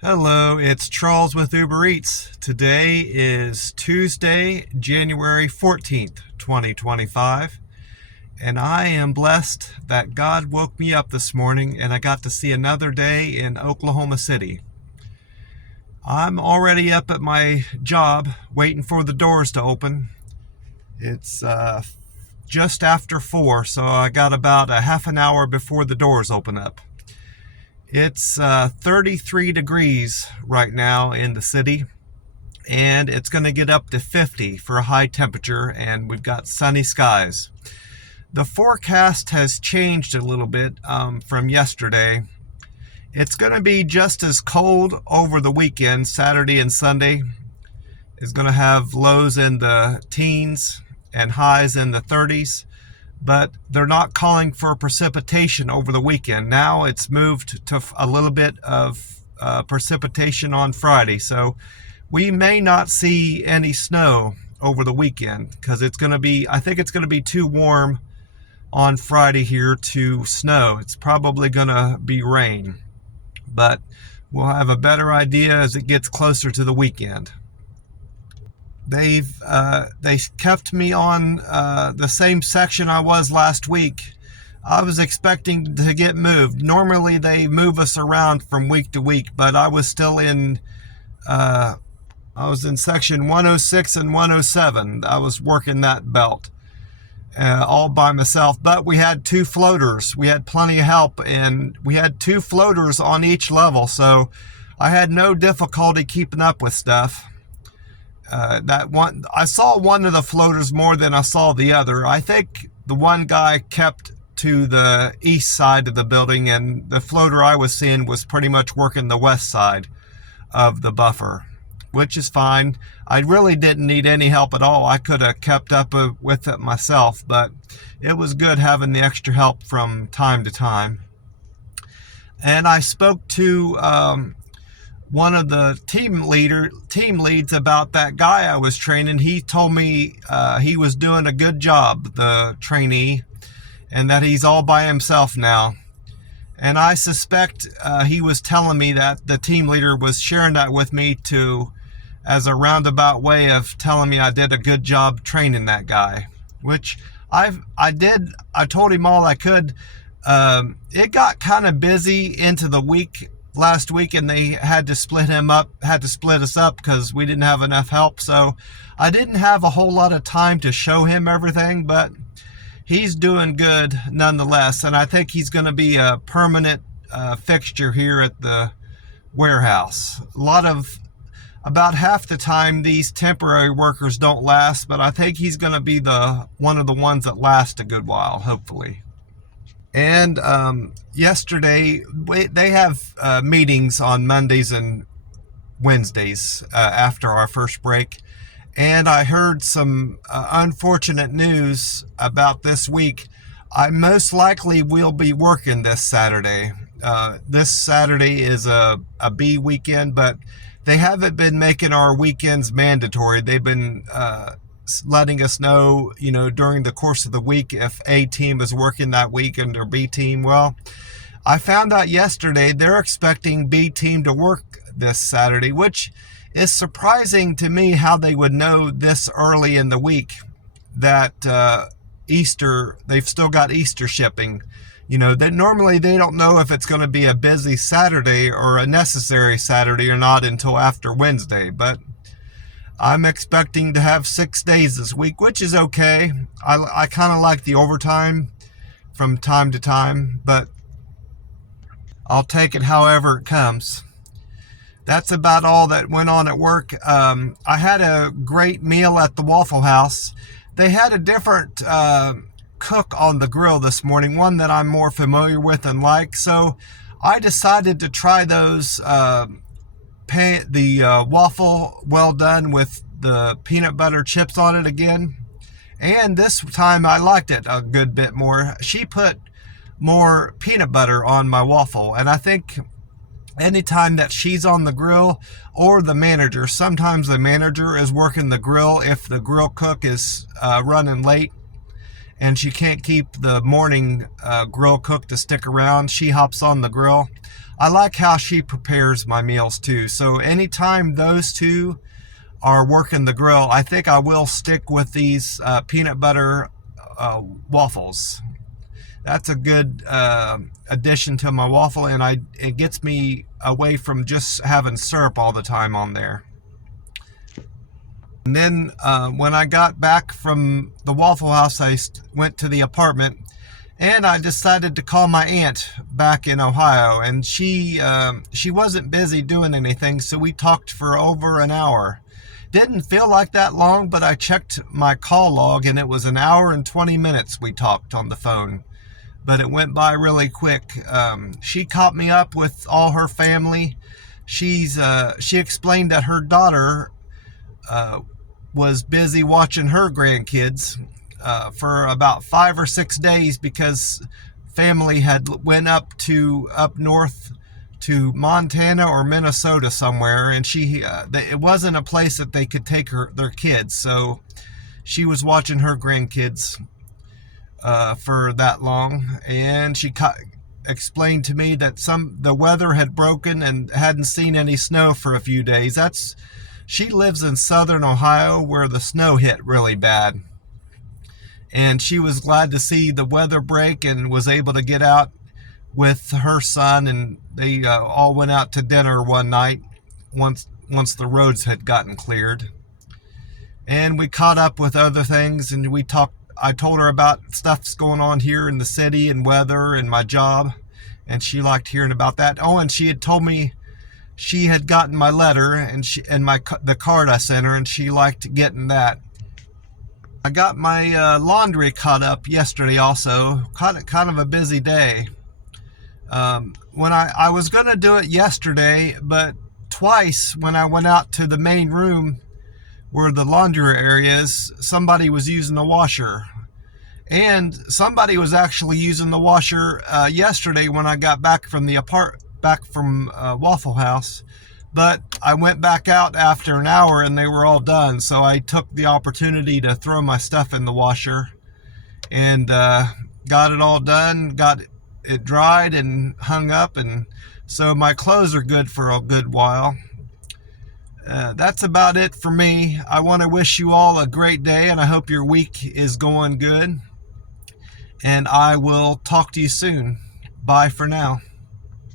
Hello, it's Charles with Uber Eats. Today is Tuesday, January 14th, 2025, and I am blessed that God woke me up this morning and I got to see another day in Oklahoma City. I'm already up at my job waiting for the doors to open. It's just after 4, so I got about a half an hour before the doors open up. It's 33 degrees right now in the city, and it's going to get up to 50 for a high temperature, and we've got sunny skies. The forecast has changed a little bit from yesterday. It's going to be just as cold over the weekend. Saturday and Sunday is going to have lows in the teens and highs in the 30s. But they're not calling for precipitation over the weekend. Now it's moved to a little bit of precipitation on Friday. So we may not see any snow over the weekend because I think it's going to be too warm on Friday here to snow. It's probably going to be rain. But we'll have a better idea as it gets closer to the weekend. They kept me on the same section I was last week. I was expecting to get moved. Normally they move us around from week to week, but I was still in section 106 and 107. I was working that belt all by myself, but we had two floaters. We had plenty of help, and we had two floaters on each level, so I had no difficulty keeping up with stuff. I saw one of the floaters more than I saw the other. I think the one guy kept to the east side of the building, and the floater I was seeing was pretty much working the west side of the buffer, which is fine. I really didn't need any help at all. I could have kept up with it myself, but it was good having the extra help from time to time. And I spoke to one of the team leads about that guy I was training. He told me he was doing a good job, the trainee, and that he's all by himself now. And I suspect he was telling me that the team leader was sharing that with me as a roundabout way of telling me I did a good job training that guy, which I did. I told him all I could. It got kind of busy into the week last week, and they had to split us up because we didn't have enough help. So I didn't have a whole lot of time to show him everything, but he's doing good nonetheless. And I think he's going to be a permanent fixture here at the warehouse. About half the time these temporary workers don't last, but I think he's going to be one of the ones that last a good while, hopefully. And yesterday, they have meetings on Mondays and Wednesdays after our first break. And I heard some unfortunate news about this week. I most likely will be working this Saturday. This Saturday is a B weekend, but they haven't been making our weekends mandatory. They've been letting us know, during the course of the week if A team is working that weekend or B team. Well, I found out yesterday they're expecting B team to work this Saturday, which is surprising to me how they would know this early in the week that they've still got Easter shipping. That normally they don't know if it's going to be a busy Saturday or a necessary Saturday or not until after Wednesday, but I'm expecting to have 6 days this week, which is okay. I kind of like the overtime from time to time, but I'll take it however it comes. That's about all that went on at work. I had a great meal at the Waffle House. They had a different cook on the grill this morning, one that I'm more familiar with and like. So I decided to try those waffle well done with the peanut butter chips on it again. And this time I liked it a good bit more. She put more peanut butter on my waffle, and I think anytime that she's on the grill, or the manager, sometimes the manager is working the grill if the grill cook is running late, and she can't keep the morning grill cook to stick around. She hops on the grill. I like how she prepares my meals too. So anytime those two are working the grill, I think I will stick with these peanut butter waffles. That's a good addition to my waffle, and it gets me away from just having syrup all the time on there. And then when I got back from the Waffle House, I went to the apartment, and I decided to call my aunt back in Ohio. And she wasn't busy doing anything, so we talked for over an hour. Didn't feel like that long, but I checked my call log, and it was an hour and 20 minutes we talked on the phone. But it went by really quick. She caught me up with all her family. She explained that her daughter was busy watching her grandkids for about 5 or 6 days because family had went up north to Montana or Minnesota somewhere, and it wasn't a place that they could take their kids, so she was watching her grandkids for that long. And she explained to me that the weather had broken and hadn't seen any snow for a few days. She lives in southern Ohio where the snow hit really bad. And she was glad to see the weather break and was able to get out with her son, and they all went out to dinner one night once the roads had gotten cleared. And we caught up with other things, and I told her about stuff that's going on here in the city and weather and my job, and she liked hearing about that. Oh, and she had told me she had gotten my letter and the card I sent her, and she liked getting that. I got my laundry caught up yesterday also. Kind of a busy day. When I was going to do it yesterday, but twice when I went out to the main room where the laundry area is, somebody was using the washer. And somebody was actually using the washer yesterday when I got back from Waffle House. But I went back out after an hour and they were all done, so I took the opportunity to throw my stuff in the washer and got it all done, got it dried and hung up, and so my clothes are good for a good while. That's about it for me. I want to wish you all a great day, and I hope your week is going good. And I will talk to you soon. Bye for now.